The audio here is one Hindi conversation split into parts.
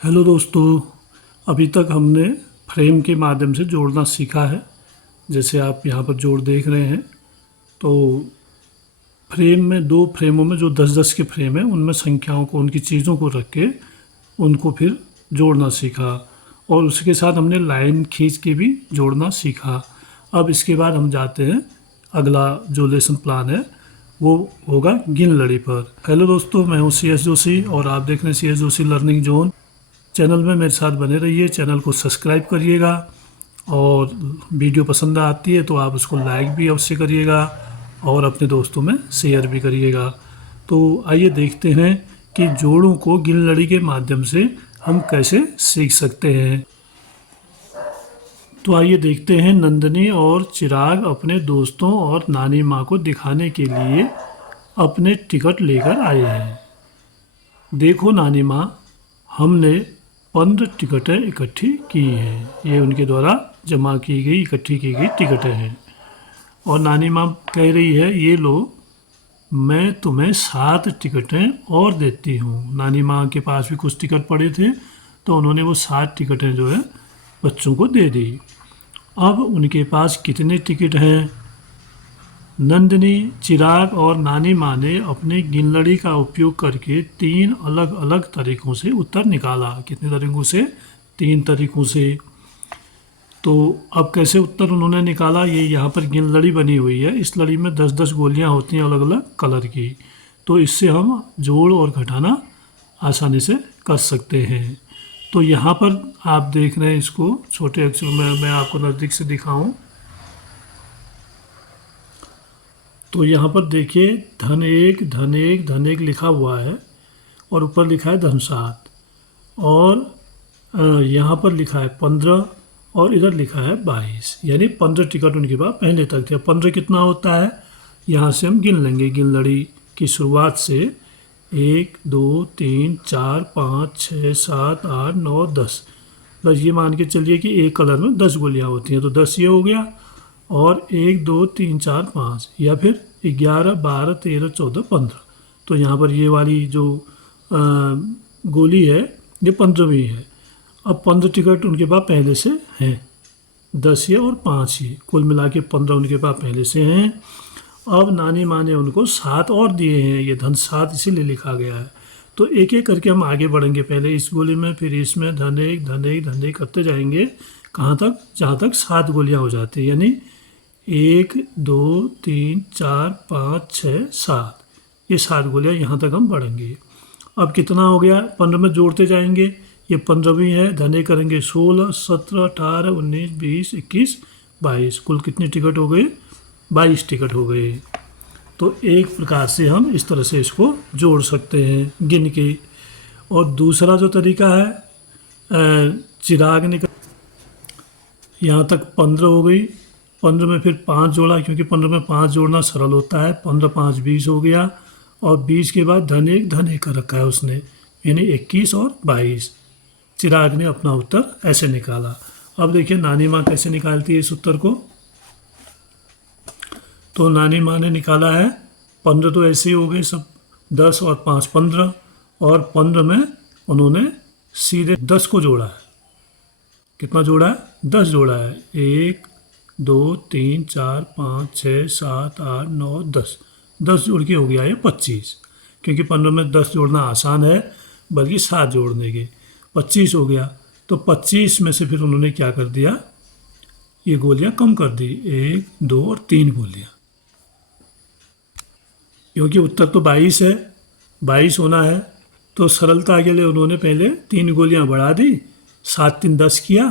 हेलो दोस्तों। अभी तक हमने फ्रेम के माध्यम से जोड़ना सीखा है। जैसे आप यहाँ पर जोड़ देख रहे हैं, तो फ्रेम में दो फ्रेमों में जो 10-10 के फ्रेम हैं उनमें संख्याओं को, उनकी चीज़ों को रख के उनको फिर जोड़ना सीखा। और उसके साथ हमने लाइन खींच के भी जोड़ना सीखा। अब इसके बाद हम जाते हैं, अगला जो लेसन प्लान है वो होगा गिन लड़ी पर। हेलो दोस्तों, मैं हूँ CS जोशी और आप देख रहे हैं CS Joshi learning zone. Channel में मेरे साथ बने रहिए, चैनल को सब्सक्राइब करिएगा और वीडियो पसंद आती है तो आप उसको लाइक भी अवश्य करिएगा और अपने दोस्तों में शेयर भी करिएगा। तो आइए देखते हैं कि जोड़ों को गिन लड़ी के माध्यम से हम कैसे सीख सकते हैं। तो आइए देखते हैं, नंदनी और चिराग अपने दोस्तों और नानी माँ को दिखाने के लिए अपने टिकट लेकर आए हैं। देखो नानी माँ, हमने 15 टिकटें इकट्ठी की हैं। ये उनके द्वारा जमा की गई, इकट्ठी की गई टिकटें हैं। और नानी माँ कह रही है, ये लो, मैं तुम्हें 7 टिकटें और देती हूँ। नानी माँ के पास भी कुछ टिकट पड़े थे तो उन्होंने वो 7 टिकटें जो है बच्चों को दे दी। अब उनके पास कितने टिकट हैं? नंदनी, चिराग और नानी माँ ने अपने गिनलड़ी का उपयोग करके 3 अलग अलग तरीकों से उत्तर निकाला। कितने तरीकों से? 3 तरीकों से। तो अब कैसे उत्तर उन्होंने निकाला, ये यहाँ पर गिनलड़ी बनी हुई है। इस लड़ी में 10-10 गोलियाँ होती हैं अलग अलग कलर की। तो इससे हम जोड़ और घटाना आसानी से कर सकते हैं। तो यहाँ पर आप देख रहे हैं, इसको छोटे अक्षरों में मैं आपको नज़दीक से दिखाऊं तो यहाँ पर देखिए, धन एक धन एक धन एक लिखा हुआ है और ऊपर लिखा है धन 7। और यहाँ पर लिखा है 15 और इधर लिखा है 22। यानी 15 टिकट उनके पास पहले तक थे। 15 कितना होता है, यहाँ से हम गिन लेंगे। गिन लड़ी की शुरुआत से 1 2 3 4 5 6 7 8 9 10। बस ये मान के चलिए कि एक कलर में 10 गोलियाँ होती हैं, तो 10 ये हो गया। और 1 2 3 4 5, या फिर 11 12 13 14 15। तो यहाँ पर ये वाली जो गोली है ये 15वीं है। अब 15 टिकट उनके पास पहले से हैं, 10 ये और 5 ये, कुल मिला के 15 उनके पास पहले से हैं। अब नानी माँ ने उनको 7 और दिए हैं, ये धन 7 इसीलिए लिखा गया है। तो एक एक करके हम आगे बढ़ेंगे, पहले इस गोली में, फिर इसमें, धन एक धन एक धन एक करते जाएंगे। कहाँ तक? जहाँ तक 7 गोलियाँ हो जाती है। यानी 1 2 3 4 5 6 7, ये 7 गोलियाँ यहाँ तक हम बढ़ेंगे। अब कितना हो गया? 15 में जोड़ते जाएंगे। ये 15वीं है, धने करेंगे 16 17 18 19 20 21 22। कुल कितने टिकट हो गए? 22 टिकट हो गए। तो एक प्रकार से हम इस तरह से इसको जोड़ सकते हैं गिन के। और दूसरा जो तरीका है, चिराग ने यहाँ तक 15 हो गई। 15 में फिर 5 जोड़ा, क्योंकि 15 में 5 जोड़ना सरल होता है। 15 5 20 हो गया। और 20 के बाद धन एक कर रखा है उसने, यानी 21 और 22। चिराग ने अपना उत्तर ऐसे निकाला। अब देखिए नानी माँ कैसे निकालती है इस उत्तर को। तो नानी माँ ने निकाला है 15, तो ऐसे ही हो गए सब, 10 और 5 15। और 15 में उन्होंने सीधे 10 को जोड़ा है। कितना जोड़ा है? 10 जोड़ा है। 1 2 3 4 5 6 7 8 9 10। 10 जोड़ के हो गया ये 25। क्योंकि 15 में 10 जोड़ना आसान है, बल्कि 7 जोड़ देंगे, 25 हो गया। तो 25 में से फिर उन्होंने क्या कर दिया, ये गोलियां कम कर दी, 1 2 और 3 गोलियां। क्योंकि उत्तर तो 22 है, 22 होना है, तो सरलता के लिए उन्होंने पहले 3 गोलियां बढ़ा दी। 7 3 10 किया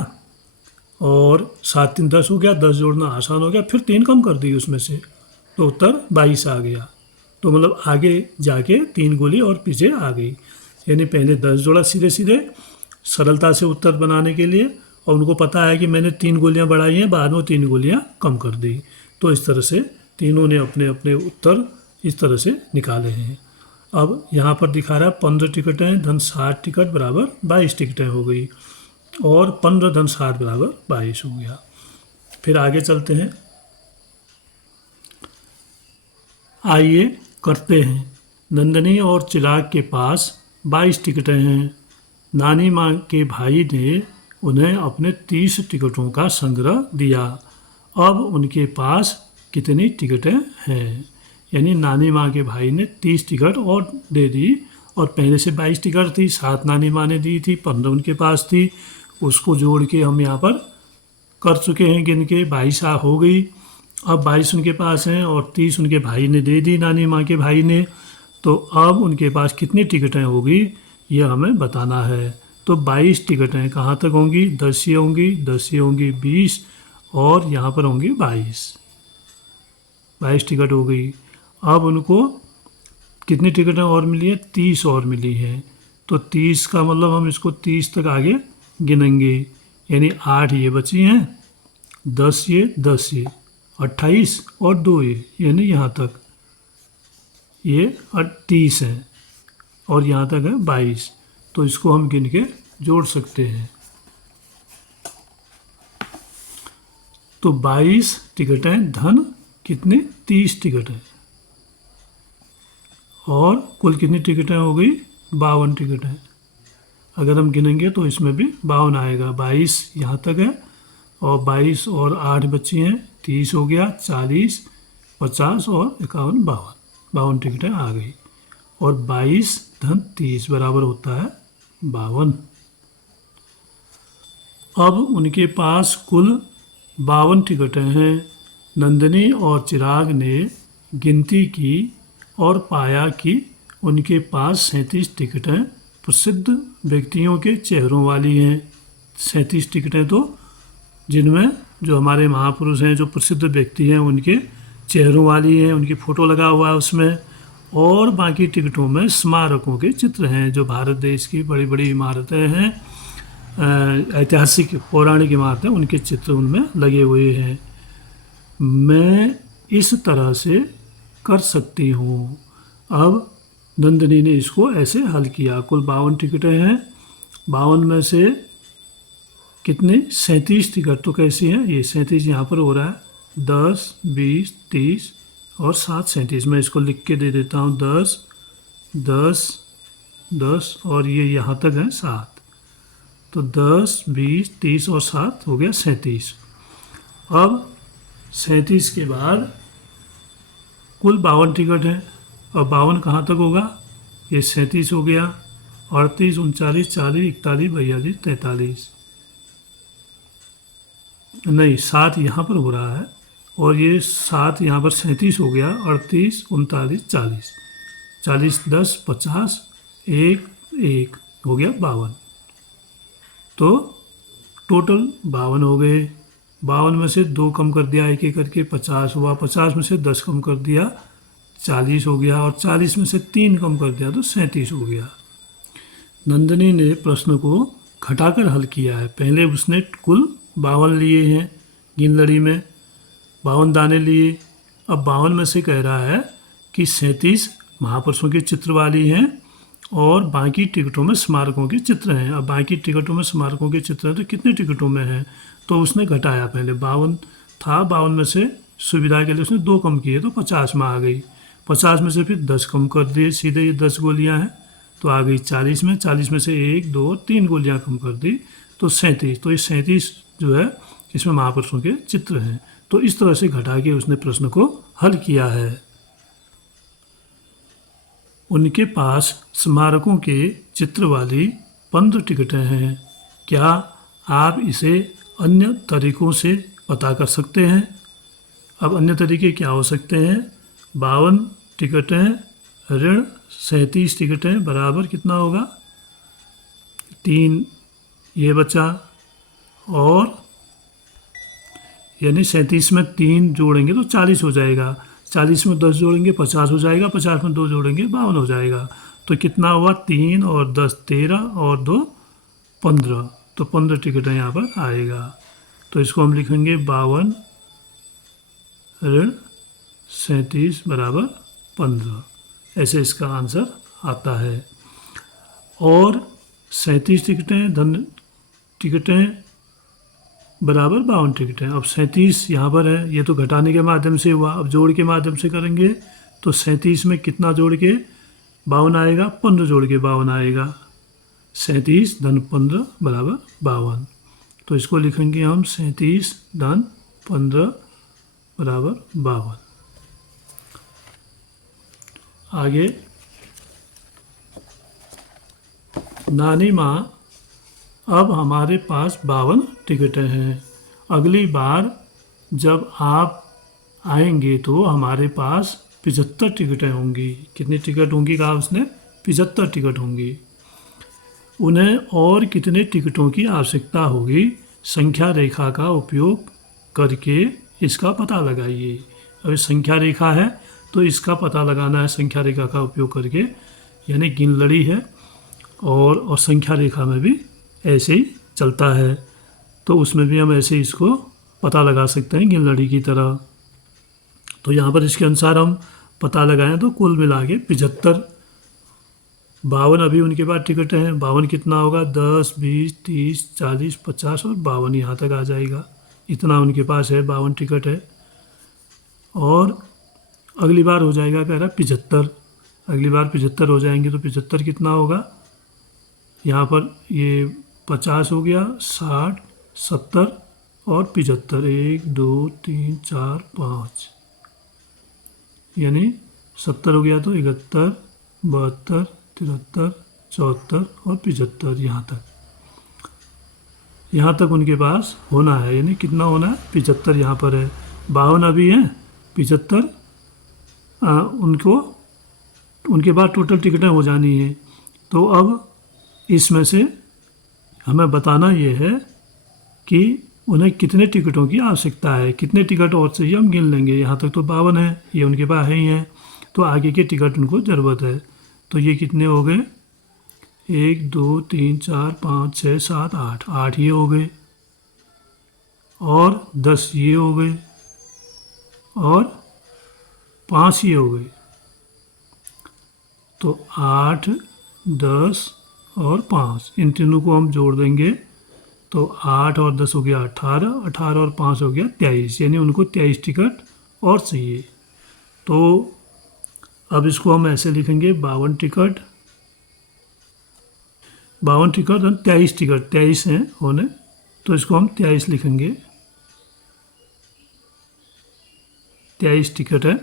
और 7 3 10 हो गया, 10 जोड़ना आसान हो गया, फिर 3 कम कर दी उसमें से, तो उत्तर 22 आ गया। तो मतलब आगे जाके 3 गोली और पीछे आ गई। यानी पहले 10 जोड़ा सीधे सीधे सरलता से उत्तर बनाने के लिए, और उनको पता है कि मैंने 3 गोलियां बढ़ाई हैं, बाद में 3 गोलियां कम कर दी। तो इस तरह से तीनों ने अपने अपने उत्तर इस तरह से निकाले हैं। अब यहाँ पर दिखा रहा है 15 टिकटें धन 7 टिकट बराबर 22 टिकटें हो गई। और 15 धन 7 बराबर 22 हो गया। फिर आगे चलते हैं, आइए करते हैं। नंदनी और चिराग के पास 22 टिकटें हैं। नानी माँ के भाई ने उन्हें अपने 30 टिकटों का संग्रह दिया। अब उनके पास कितनी टिकटें हैं? यानी नानी माँ के भाई ने 30 टिकट और दे दी, और पहले से 22 टिकट थी, 7 नानी माँ ने दी थी, 15 उनके पास थी। उसको जोड़ के हम यहाँ पर कर चुके हैं, गिन के 22 हो गई। अब 22 उनके पास हैं और 30 उनके भाई ने दे दी, नानी माँ के भाई ने। तो अब उनके पास कितनी टिकटें होगी यह हमें बताना है। तो 22 टिकटें कहाँ तक होंगी? 10 ये होंगी, 10 ये होंगी 20, और यहाँ पर होंगी 22 टिकट हो गई। अब उनको कितनी टिकटें और मिली है? 30 और मिली हैं। तो 30 का मतलब हम इसको 30 तक आगे गिनेंगे, यानी 8 ये बची हैं, 10 ये, 28 और 2 ये, यानी यहाँ तक ये 30 है, और यहाँ तक है 22। तो इसको हम गिन के जोड़ सकते हैं। तो 22 टिकटें धन कितने? 30 टिकटें, और कुल कितनी टिकटें हो गई? 52 टिकटें। अगर हम गिनेंगे तो इसमें भी 52 आएगा। 22 यहाँ तक है, और 22 और 8 बची हैं, 30 हो गया, 40, 50 और 51, 52 टिकटें आ गई। और 22 धन 30 बराबर होता है 52। अब उनके पास कुल 52 टिकटें हैं। नंदिनी और चिराग ने गिनती की और पाया कि उनके पास 37 टिकटें प्रसिद्ध व्यक्तियों के चेहरों वाली हैं। 37 टिकटें तो जिनमें जो हमारे महापुरुष हैं, जो प्रसिद्ध व्यक्ति हैं, उनके चेहरों वाली हैं, उनकी फ़ोटो लगा हुआ है उसमें। और बाकी टिकटों में स्मारकों के चित्र हैं, जो भारत देश की बड़ी बड़ी इमारतें हैं, ऐतिहासिक पौराणिक इमारतें, उनके चित्र उनमें लगे हुए हैं। मैं इस तरह से कर सकती हूँ। अब नंदिनी ने इसको ऐसे हल किया। कुल 52 टिकटें हैं, 52 में से कितने? 37 टिकट तो कैसी हैं? ये 37 यहाँ पर हो रहा है, 10, 20, 30 और 7 37। मैं इसको लिख के दे देता हूँ, 10, 10, 10, और ये यहाँ तक है 7। तो 10, 20, 30 और 7 हो गया 37। अब 37 के बाद कुल 52 टिकट है, और 52 कहाँ तक होगा? ये 37 हो गया, 38, 39, 40, 41, 42, 43, नहीं 7 यहाँ पर हो रहा है, और ये 7 यहाँ पर 37 हो गया, 38, 39, 40, 40, 10, 50, 1 हो गया 52। तो टोटल 52 हो गए। 52 में से 2 कम कर दिया, एक एक करके 50 हुआ, 50 में से 10 कम कर दिया, 40 हो गया, और 40 में से 3 कम कर दिया तो 37 हो गया। नंदिनी ने प्रश्न को घटाकर हल किया है। पहले उसने कुल 52 लिए हैं, गिन लड़ी में 52 दाने लिए। अब 52 में से कह रहा है कि 37 महापुरुषों के चित्र वाली हैं, और बाकी टिकटों में स्मारकों के चित्र हैं। अब बाकी टिकटों में स्मारकों के चित्र हैं, तो कितने टिकटों में हैं? तो उसने घटाया, पहले 52 था, 52 में से सुविधा के लिए उसने 2 कम किए, तो 50 में आ गई। 50 में से फिर 10 कम कर दिए, सीधे ये 10 गोलियां हैं, तो आ गई 40 में। 40 में से 1, 2, 3 गोलियां कम कर दी, तो 37। तो ये 37 जो है, इसमें महापुरुषों के चित्र हैं। तो इस तरह से घटा के उसने प्रश्न को हल किया है। उनके पास स्मारकों के चित्र वाली 15 टिकटें हैं। क्या आप इसे अन्य तरीकों से पता कर सकते हैं? अब अन्य तरीके क्या हो सकते हैं? 52 टिकटें ऋण 37 टिकटें बराबर कितना होगा? 3 ये बचा, और यानी 37 में 3 जोड़ेंगे तो 40 हो जाएगा, 40 में 10 जोड़ेंगे 50 हो जाएगा, 50 में 2 जोड़ेंगे 52 हो जाएगा। तो कितना हुआ? 3 और 10 13 और 2 15, तो 15 टिकटें यहाँ पर आएगा। तो इसको हम लिखेंगे 52 ऋण 37 बराबर 15, ऐसे इसका आंसर आता है। और 37 टिकटें धन टिकटें बराबर 52 टिकटें। अब 37 यहाँ पर है, ये तो घटाने के माध्यम से हुआ, अब जोड़ के माध्यम से करेंगे तो 37 में कितना जोड़ के 52 आएगा? 15 जोड़ के 52 आएगा। 37 धन 15 बराबर 52। तो इसको लिखेंगे हम 37 धन 15 बराबर 52। आगे नानी माँ, अब हमारे पास 52 टिकटें हैं। अगली बार जब आप आएंगे तो हमारे पास 75 टिकटें होंगी। कितनी टिकट होंगी कहा उसने? 75 टिकट होंगी। उन्हें और कितने टिकटों की आवश्यकता होगी? संख्या रेखा का उपयोग करके इसका पता लगाइए। अब संख्या रेखा है तो इसका पता लगाना है संख्या रेखा का उपयोग करके, यानी गिन लड़ी है और संख्या रेखा में भी ऐसे ही चलता है, तो उसमें भी हम ऐसे इसको पता लगा सकते हैं गिन लड़ी की तरह। तो यहाँ पर इसके अनुसार हम पता लगाएं तो कुल मिला के 75। 52 अभी उनके पास टिकट हैं। 52 कितना होगा? 10, 20, 30, 40, 50 और 52 यहाँ तक आ जाएगा। इतना उनके पास है, 52 टिकट है। और अगली बार हो जाएगा कह रहा 75। अगली बार 75 हो जाएंगे तो 75 कितना होगा? यहाँ पर ये 50 हो गया, 60, 70 और 75। 1, 2, 3, 4, 5, यानी 70 हो गया तो 71, 72, 73, 74 और 75 यहाँ तक उनके पास होना है। यानी कितना होना है? 75 यहाँ पर है। 52 अभी है, 75 उनको उनके पास टोटल टिकटें हो जानी है। तो अब इसमें से हमें बताना ये है कि उन्हें कितने टिकटों की आवश्यकता है। कितने टिकट और चाहिए हम गिन लेंगे। यहाँ तक तो 52 है, ये उनके पास है ही है, तो आगे के टिकट उनको ज़रूरत है। तो ये कितने हो गए? 1, 2, 3, 4, 5, 6, 7, 8। 8 ये हो गए और 10 ये हो गए और 5 ये हो गए। तो 8, 10 और 5, इन तीनों को हम जोड़ देंगे तो 8 और 10 हो गया 18, 18 और 5 हो गया 23, यानी उनको 23 टिकट और चाहिए। तो अब इसको हम ऐसे लिखेंगे 52 टिकट, 52 टिकट और 23 टिकट, 23 हैं होने, तो इसको हम 23 लिखेंगे। 23 टिकट है,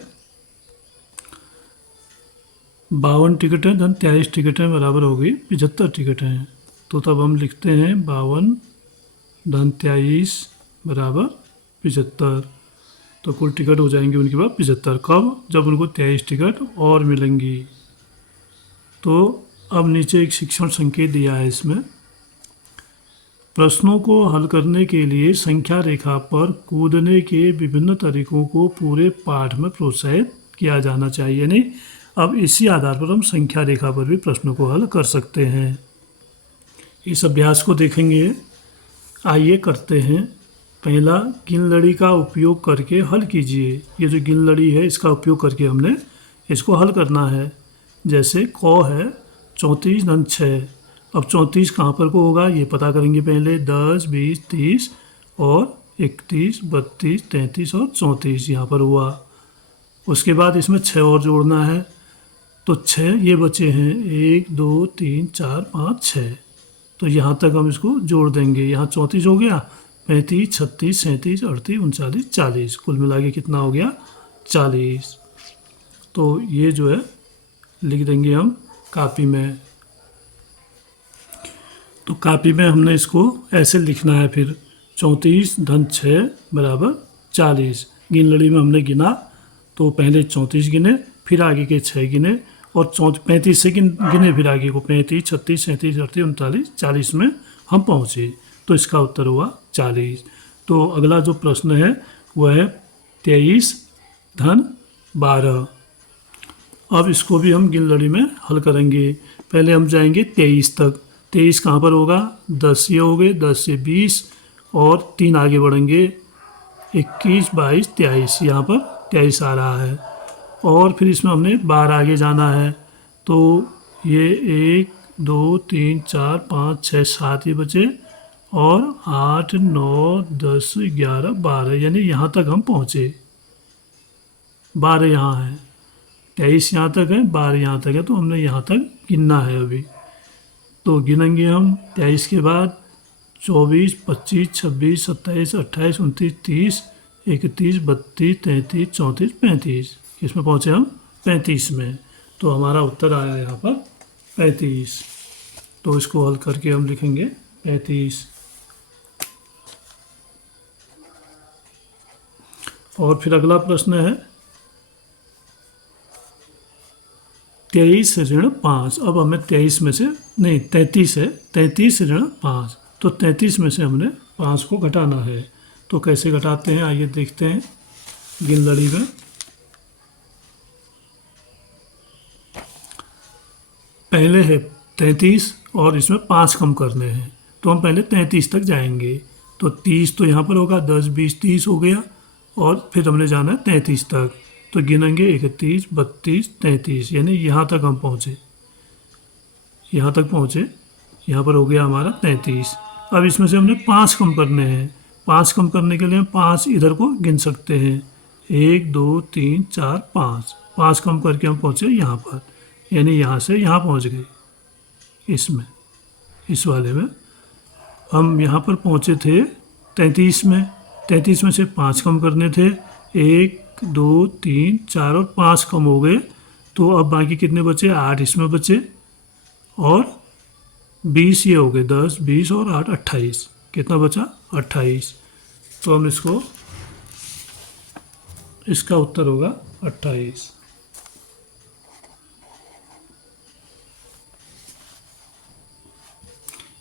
52 टिकट है धन 23 टिकट है बराबर होगी 75 टिकट हैं। तो तब हम लिखते हैं 52 धन 23 बराबर 75। तो कुल टिकट हो जाएंगे उनके पास 75। कब? जब उनको 23 टिकट और मिलेंगी। तो अब नीचे एक शिक्षण संकेत दिया है इसमें। प्रश्नों को हल करने के लिए संख्या रेखा पर कूदने के विभिन्न तरीकों को पूरे पाठ में प्रोत्साहित किया जाना चाहिए। यानी अब इसी आधार पर हम संख्या रेखा पर भी प्रश्नों को हल कर सकते हैं। इस अभ्यास को देखेंगे, आइए करते हैं। पहला, गिन लड़ी का उपयोग करके हल कीजिए। ये जो गिन लड़ी है इसका उपयोग करके हमने इसको हल करना है। जैसे क है 34 धन 6। अब 34 कहाँ पर को होगा ये पता करेंगे पहले। 10, 20, 30 और 31, 32, 33 और 34 यहाँ पर हुआ। उसके बाद इसमें 6 और जोड़ना है, तो 6 ये बचे हैं। 1, 2, 3, 4, 5, 6। तो यहाँ तक हम इसको जोड़ देंगे। यहाँ 34 हो गया, 35, 36, 37, 38, 39, 40। कुल मिला के कितना हो गया? 40। तो ये जो है लिख देंगे हम कापी में। तो कापी में हमने इसको ऐसे लिखना है फिर। 34 धन 6 बराबर 40। गिन लड़ी में हमने गिना तो पहले 34 गिने, फिर आगे के 6 गिने और 35 से गिने फिर आगे को। 35, 36, 37, 38, 39, 40 में हम पहुँचे। तो इसका उत्तर हुआ 40। तो अगला जो प्रश्न है वह है 23 धन 12। अब इसको भी हम गिन लड़ी में हल करेंगे। पहले हम जाएंगे 23 तक। 23 कहाँ पर होगा? 10 ये हो गए, 10 से 20 और 3 आगे बढ़ेंगे। 21, 22, 23, यहाँ पर 23 आ रहा है। और फिर इसमें हमने 12 आगे जाना है। तो ये 1, 2, 3, 4, 5, 6, 7 ये बचे और 8, 9, 10, 11, 12, यानी यहाँ तक हम पहुँचे। 12 यहाँ है, 23 यहाँ तक है, 12 यहाँ तक है, तो हमने यहाँ तक गिनना है अभी। तो गिनेंगे हम 23 के बाद 24, 25, 26, 27, 28, 29, 30, 31, 32, 33, 34, 35। किसमें पहुँचे हम? 35 में। तो हमारा उत्तर आया यहाँ पर 35। तो इसको हल करके हम लिखेंगे 35। और फिर अगला प्रश्न है 23 ऋण 5। अब हमें 23 में से नहीं 33 है, 33 ऋण 5। तो 33 में से हमने 5 को घटाना है। तो कैसे घटाते हैं आइए देखते हैं गिन लड़ी में। पहले है 33 और इसमें 5 कम करने हैं, तो हम पहले 33 तक जाएंगे। तो 30 तो यहाँ पर होगा, 10, 20, 30 हो गया और फिर हमने जाना है 33 तक। तो गिनेंगे 31, 32, 33, यानी यहाँ तक हम पहुँचे, यहाँ तक पहुँचे। यहाँ पर हो गया हमारा 33। अब इसमें से हमने 5 कम करने हैं। 5 कम करने के लिए हम 5 इधर को गिन सकते हैं, 1, 2, 3, 4, 5। 5 कम करके हम पहुँचे यहाँ पर, यानी यहाँ से यहाँ पहुँच गए। इसमें इस वाले में हम यहाँ पर पहुँचे थे 33 में। 33 में से 5 कम करने थे, 1, 2, 3, 4 और 5 कम हो गए। तो अब बाकी कितने बचे? 8 इसमें बचे और 20 ये हो गए, 10, 20 और 8, 28। कितना बचा? 28। तो हम इसको, इसका उत्तर होगा 28।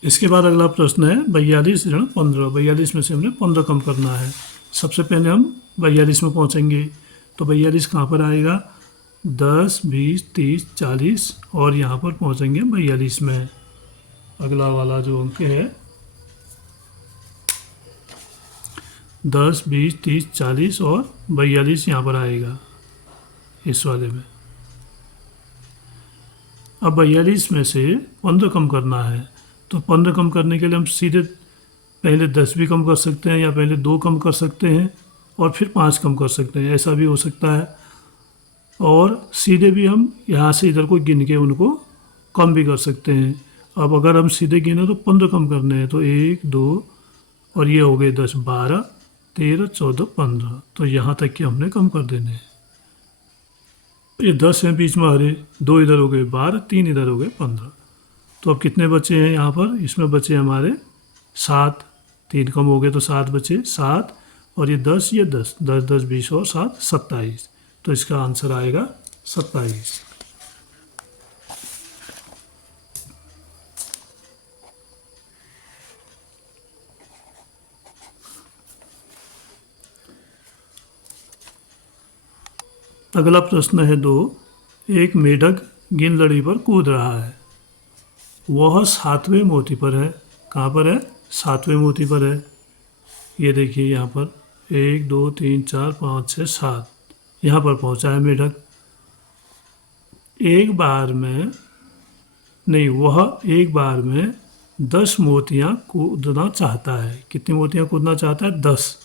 इसके बाद अगला प्रश्न है 42 ऋण 15। 42 में से हमने 15 कम करना है। सबसे पहले हम 42 में पहुंचेंगे। तो 42 कहाँ पर आएगा? 10, 20, 30, 40 और यहाँ पर पहुंचेंगे 42 में। अगला वाला जो अंक है 10, 20, 30, 40 और 42 यहाँ पर आएगा इस वाले में। अब 42 में से 15 कम करना है। तो 15 कम करने के लिए हम सीधे पहले 10 भी कम कर सकते हैं या पहले 2 कम कर सकते हैं और फिर 5 कम कर सकते हैं, ऐसा भी हो सकता है। और सीधे भी हम यहाँ से इधर को गिन के उनको कम भी कर सकते हैं। अब अगर हम सीधे गिने तो 15 कम करने हैं, तो 1, 2 और ये हो गए 10, 12, 13, 14, 15। तो यहाँ तक के हमने कम कर देने हैं। ये 10 हैं बीच में हरे, 2 इधर हो गए 12, 3 इधर हो गए 15। तो अब कितने बचे हैं यहाँ पर? इसमें बचे हमारे 7, 3 कम हो गए तो 7 बचे, 7 और ये 10, ये 10, 10, 10, 20 और 7, 27। तो इसका आंसर आएगा 27। अगला प्रश्न है 2। एक मेढक गिन लड़ी पर कूद रहा है, वह 7वें मोती पर है। कहाँ पर है? 7वें मोती पर है। ये देखिए यहाँ पर 1, 2, 3, 4, 5, 6, 7 यहाँ पर पहुँचा है मेढक। वह एक बार में 10 मोतियाँ कूदना चाहता है। कितनी मोतियाँ कूदना चाहता है? 10।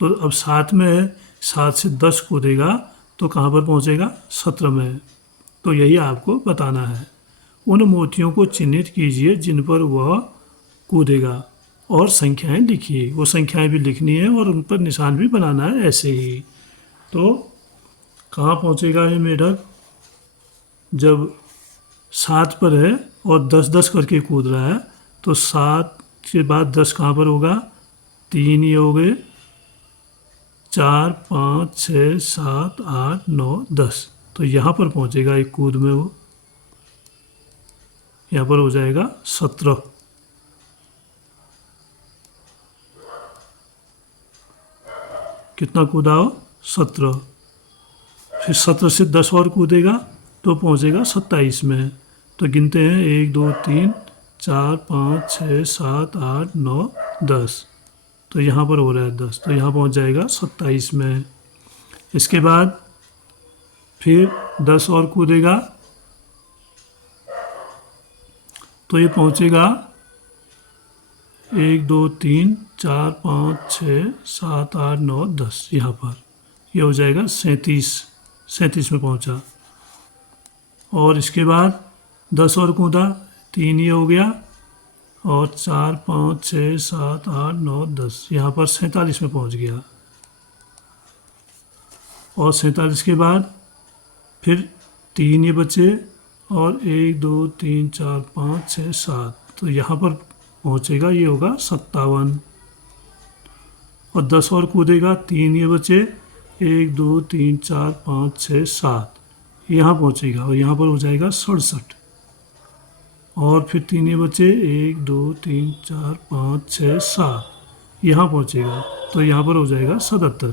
तो अब 7 में है, 7 से 10 कूदेगा तो कहाँ पर पहुँचेगा? 17 में। तो यही आपको बताना है। उन मोतियों को चिन्हित कीजिए जिन पर वह कूदेगा और संख्याएं लिखिए। वो संख्याएं भी लिखनी है और उन पर निशान भी बनाना है ऐसे ही। तो कहाँ पहुँचेगा ये मेढक? जब 7 पर है और 10, 10 करके कूद रहा है, तो 7 के बाद 10 कहाँ पर होगा? 3 ये हो गए, 4, 5, 6, 7, 8, 9, 10। तो यहाँ पर पहुँचेगा एक कूद में, वो यहाँ पर हो जाएगा 17। कितना कूदा हो? 17। फिर 17 से 10 और कूदेगा तो पहुँचेगा 27 में। तो गिनते हैं 1, 2, 3, 4, 5, 6, 7, 8, 9, 10। तो यहाँ पर हो रहा है 10, तो यहाँ पहुँच जाएगा 27 में। इसके बाद फिर 10 और कूदेगा तो ये पहुँचेगा 1, 2, 3, 4, 5, 6, 7, 8, 9, 10। यहाँ पर ये हो जाएगा 37 में पहुँचा। और इसके बाद 10 और कूदा, 3 ये हो गया, और 4, 5, 6, 7, 8, 9, 10, यहाँ पर 47 में पहुँच गया। और 47 के बाद फिर 3 ये बचे और 1, 2, 3, 4, 5, 6, 7, तो यहाँ पर पहुँचेगा, ये होगा 57। और 10 और कूदेगा, 3 ये बचे, 1, 2, 3, 4, 5, 6, 7, यहाँ पहुँचेगा और यहाँ पर हो जाएगा 67। और फिर 3 ये बचे, 1, 2, 3, 4, 5, 6, 7, यहाँ पहुँचेगा तो यहाँ पर हो जाएगा 77।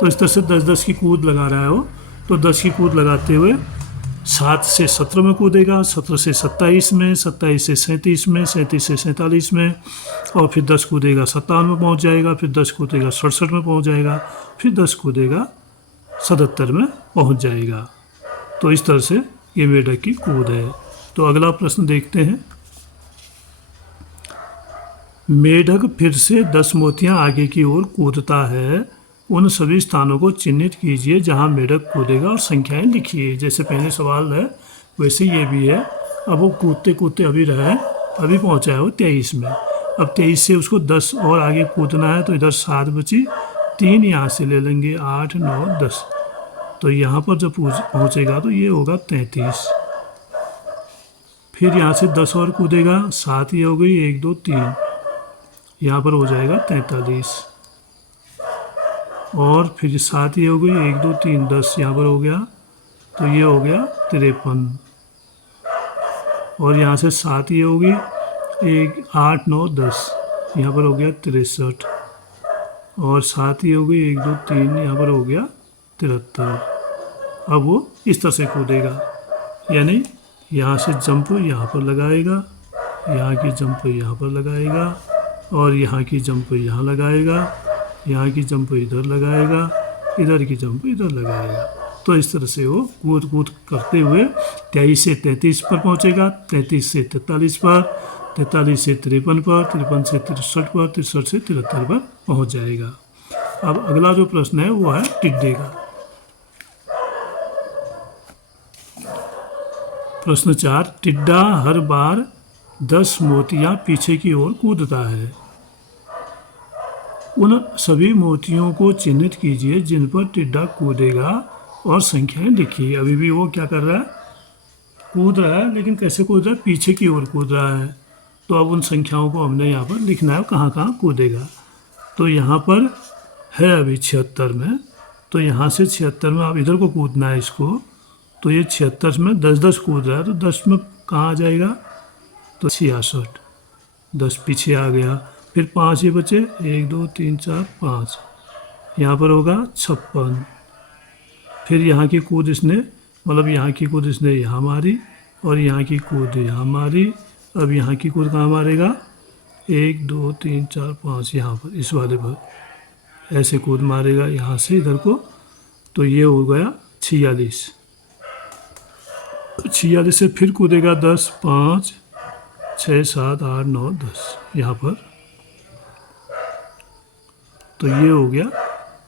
तो इस तरह से 10-10 की कूद लगा रहा है वो। तो 10 की कूद लगाते हुए 7 से 17 में कूदेगा, 17 से 27 में, 27 से 37 में, 37 से 47 में, और फिर 10 कूदेगा 57 में पहुंच जाएगा, फिर 10 कूदेगा 67 में पहुंच जाएगा, फिर 10 कूदेगा 77 में पहुंच जाएगा। तो इस तरह से ये मेढक की कूद है। तो अगला प्रश्न देखते हैं। मेढक फिर से 10 मोतियां आगे की ओर कूदता है, उन सभी स्थानों को चिन्हित कीजिए जहां मेढक कूदेगा और संख्याएं लिखिए। जैसे पहले सवाल है वैसे ये भी है। अब वो कूदते कूदते अभी रहा है, अभी पहुंचा है वो 23 में। अब 23 से उसको 10 और आगे कूदना है, तो इधर 7 बची, 3 यहाँ से ले लेंगे, 8, 9, 10, तो यहाँ पर जब पहुँचेगा तो ये होगा 33। फिर यहाँ से 10 और कूदेगा, 7 ये हो गई, 1, 2, 3, यहाँ पर हो जाएगा 43। और फिर 7 ये हो गई, 1, 2, 3, 10 यहाँ पर हो गया, तो ये हो गया 53। और यहाँ से 7 ये होगी, 1, 8, 9, 10, यहाँ पर हो गया 63। और 7 ये हो गई, 1, 2, 3, यहाँ पर हो गया 73। अब वो इस तरह से कूदेगा, यानी यहाँ से जंप यहाँ पर लगाएगा, यहाँ की जंप यहाँ पर लगाएगा, और यहाँ की जंप यहाँ लगाएगा, यहाँ की जंप इधर लगाएगा, इधर की जंप इधर लगाएगा। तो इस तरह से वो कूद कूद करते हुए 23 से 33 पर पहुँचेगा, 33 से 43 पर, 43 से 53 पर, 53 से 63 पर, 63 से 73 पर पहुँच जाएगा। अब अगला जो प्रश्न है वो है टिड्डे का। प्रश्न 4, टिड्डा हर बार 10 मोतियां पीछे की ओर कूदता है, उन सभी मोतियों को चिन्हित कीजिए जिन पर टिड्डा कूदेगा और संख्याएं लिखिए। अभी भी वो क्या कर रहा है, कूद रहा है, लेकिन कैसे कूद रहा है, पीछे की ओर कूद रहा है। तो अब उन संख्याओं को हमने यहाँ पर लिखना है, कहाँ कहाँ कूदेगा। तो यहाँ पर है अभी 76 में, तो यहाँ से 76 में अब इधर को कूदना है इसको, तो ये 76 में 10-10 कूद रहा है, तो 10 में कहाँ आ जाएगा, तो 66, 10 पीछे आ गया। फिर 5 ये बचे, 1, 2, 3, 4, 5, यहाँ पर होगा 56। फिर यहाँ की कूद इसने, मतलब यहाँ की कूद इसने यहाँ मारी, और यहाँ की कूद यहाँ मारी। अब यहाँ की कूद कहाँ मारेगा, 1, 2, 3, 4, 5, यहाँ पर इस वाले पर ऐसे कूद मारेगा यहाँ से इधर को, तो ये हो गया 46। 46 से फिर कूदेगा 10, 5, 6, 7, 8, 9, 10 यहाँ पर, तो ये हो गया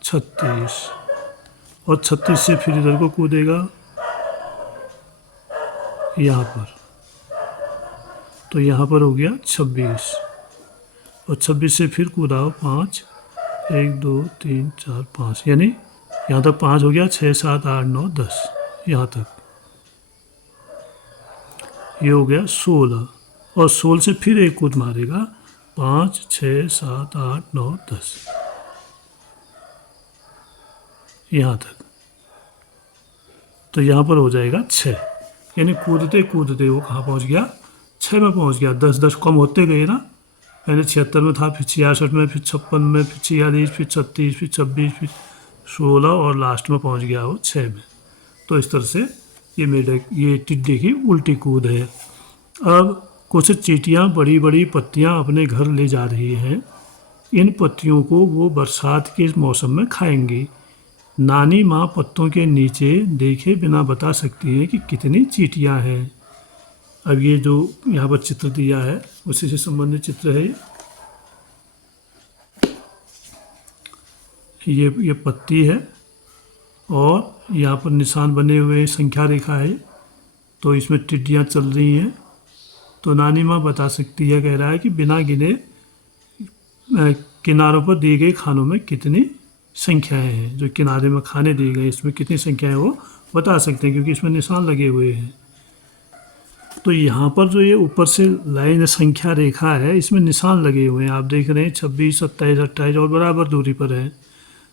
36। और 36 से फिर इधर को कूदेगा यहाँ पर, तो यहाँ पर हो गया 26। और 26 से फिर कूदाओ 5, 1, 2, 3, 4, 5, यानी यहाँ तक 5 हो गया, 6, 7, 8, 9, 10 यहाँ तक, ये हो गया 16। और 16 से फिर एक कूद मारेगा, 5, 6, 7, 8, 9, 10 यहाँ तक, तो यहाँ पर हो जाएगा 6। यानी कूदते कूदते वो कहाँ पहुँच गया, 6 में पहुँच गया। 10-10 कम होते गए ना, पहले 76 में था, फिर 66 में, फिर 56 में, फिर 46, फिर 36, फिर 26, फिर 16, और लास्ट में पहुँच गया वो 6 में। तो इस तरह से ये मेढक, ये टिड्डे की उल्टी कूद है। अब कुछ चींटियाँ बड़ी बड़ी पत्तियाँ अपने घर ले जा रही हैं, इन पत्तियों को वो बरसात के मौसम में खाएंगी। नानी माँ पत्तों के नीचे देखे बिना बता सकती है कि कितनी चींटियाँ हैं। अब ये जो यहाँ पर चित्र दिया है उसी से संबंधित चित्र है ये पत्ती है, और यहाँ पर निशान बने हुए संख्या रेखा है, तो इसमें टिड्डियाँ चल रही हैं। तो नानी माँ बता सकती है, कह रहा है कि बिना गिने किनारों पर दिए गए खानों में कितनी संख्याएं हैं। जो किनारे में खाने दिए गए इसमें कितनी संख्याएं वो बता सकते हैं, क्योंकि इसमें निशान लगे हुए हैं। तो यहाँ पर जो ये ऊपर से लाइन संख्या रेखा है इसमें निशान लगे हुए हैं, आप देख रहे हैं 26, 27, 28 और बराबर दूरी पर है।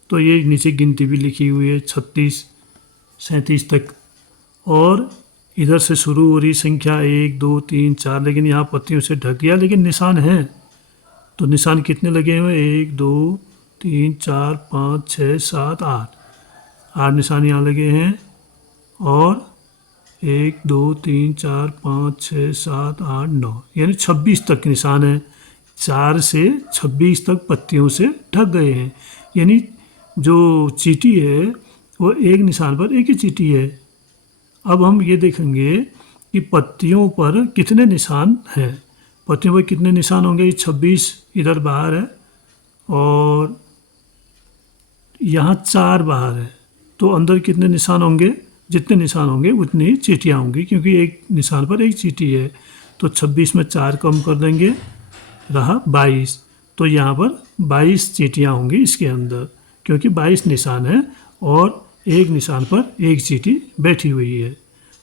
तो ये नीचे गिनती भी लिखी हुई है 36, 37 तक। और इधर से शुरू हो रही संख्या 1, 2, 3, 4, लेकिन यहाँ पत्तियों से ढक गया, लेकिन निशान है। तो निशान कितने लगे हुए हैं? 1, 2, 3, 4, 5, 6, 7, 8 निशान यहाँ लगे हैं। और 1, 2, 3, 4, 5, 6, 7, 8, 9 यानी 26 तक निशान है। 4 से 26 तक पत्तियों से ढक गए हैं, यानी जो चींटी है वो एक निशान पर एक ही चींटी है। अब हम ये देखेंगे कि पत्तियों पर कितने निशान हैं। पत्तियों पर कितने निशान होंगे? 26 इधर बाहर है और यहाँ 4 बाहर है। तो अंदर कितने निशान होंगे? जितने निशान होंगे उतनी ही चींटियाँ होंगी, क्योंकि एक निशान पर एक चींटी है। तो 26 में 4 कम कर देंगे, रहा 22। तो यहाँ पर 22 चींटियाँ होंगी इसके अंदर, क्योंकि 22 निशान है और एक निशान पर एक चींटी बैठी हुई है।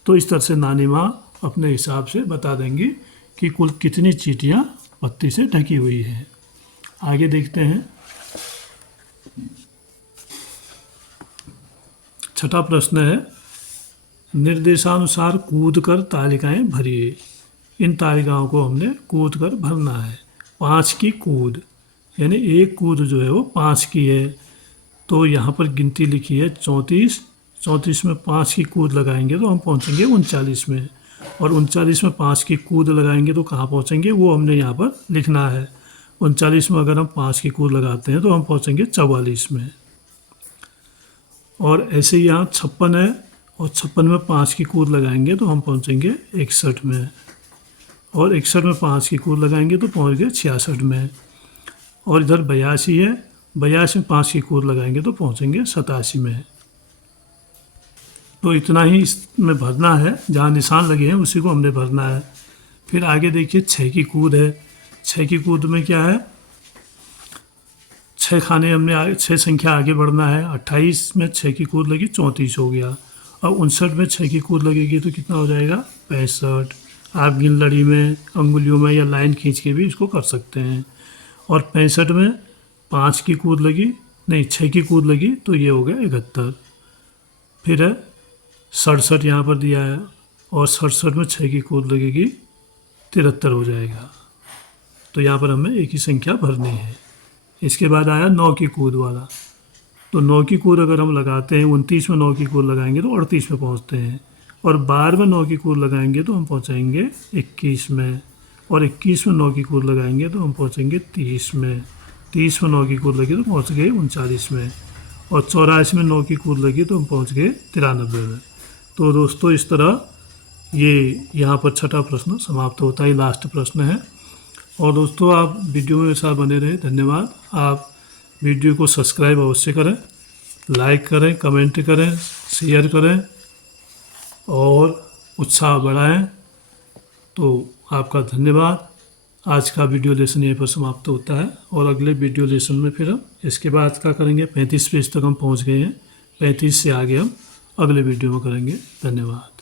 तो इस तरह से नानी माँ अपने हिसाब से बता देंगी कि कुल कितनी चींटियाँ पत्ती से ढकी हुई हैं। आगे देखते हैं। छठा प्रश्न है, निर्देशानुसार कूदकर तालिकाएं भरिए। इन तालिकाओं को हमने कूदकर भरना है। 5 की कूद, यानी एक कूद जो है वो 5 की है। तो यहाँ पर गिनती लिखी है 34। 34 में 5 की कूद लगाएंगे तो हम पहुँचेंगे 39 में। और 39 में 5 की कूद लगाएंगे तो कहाँ पहुँचेंगे वो हमने यहाँ पर लिखना है। 39 में अगर हम 5 की कूद लगाते हैं तो हम पहुँचेंगे 44 में। और ऐसे ही यहाँ 56 है और 56 में 5 की कूद लगाएंगे तो हम पहुँचेंगे 61 में। और 61 में 5 की कूद लगाएंगे तो पहुँच गए 66 में। और इधर 82 है, 82 में 5 की कूद लगाएंगे तो पहुँचेंगे 87 में। तो इतना ही इसमें भरना है, जहाँ निशान लगे हैं उसी को हमने भरना है। फिर आगे देखिए 6 की कूद है। 6 की कूद में क्या है? 6 खाने हमने 6 संख्या आगे बढ़ना है। 28 में 6 की कूद लगी 34 हो गया। अब 59 में 6 की कूद लगेगी तो कितना हो जाएगा? 65। आप गिन लड़ी में, अंगुलियों में या लाइन खींच के भी इसको कर सकते हैं। और 65 में 5 की कूद लगी, नहीं 6 की कूद लगी तो ये हो गया 71। फिर है 67 यहाँ पर दिया है और 67 में 6 की कूद लगेगी 73 हो जाएगा। तो यहाँ पर हमें एक ही संख्या भरनी है। इसके बाद आया 9 की कूद वाला। तो 9 की कूद अगर हम लगाते हैं, 29 में 9 की कूद लगाएंगे तो 38 में पहुँचते हैं। और 12 में 9 की कूद लगाएंगे तो हम पहुँचेंगे 21 में। और 21 में 9 की कूद लगाएंगे तो हम पहुँचेंगे 30 में। 30 में 9 की कूद लगी तो पहुँच गए 39 में। और 84 में 9 की कूद लगी तो हम पहुँच गए 93 में। तो दोस्तों इस तरह ये यहाँ पर छठा प्रश्न समाप्त होता है, लास्ट प्रश्न है। और दोस्तों आप वीडियो में साथ बने रहे, धन्यवाद। आप वीडियो को सब्सक्राइब अवश्य करें, लाइक करें, कमेंट करें, शेयर करें और उत्साह बढ़ाएं। तो आपका धन्यवाद। आज का वीडियो लेसन यहीं पर समाप्त होता है और अगले वीडियो लेसन में फिर हम इसके बाद क्या करेंगे, 35 पेज तक हम पहुंच गए हैं। 35 से आगे हम अगले वीडियो में करेंगे। धन्यवाद।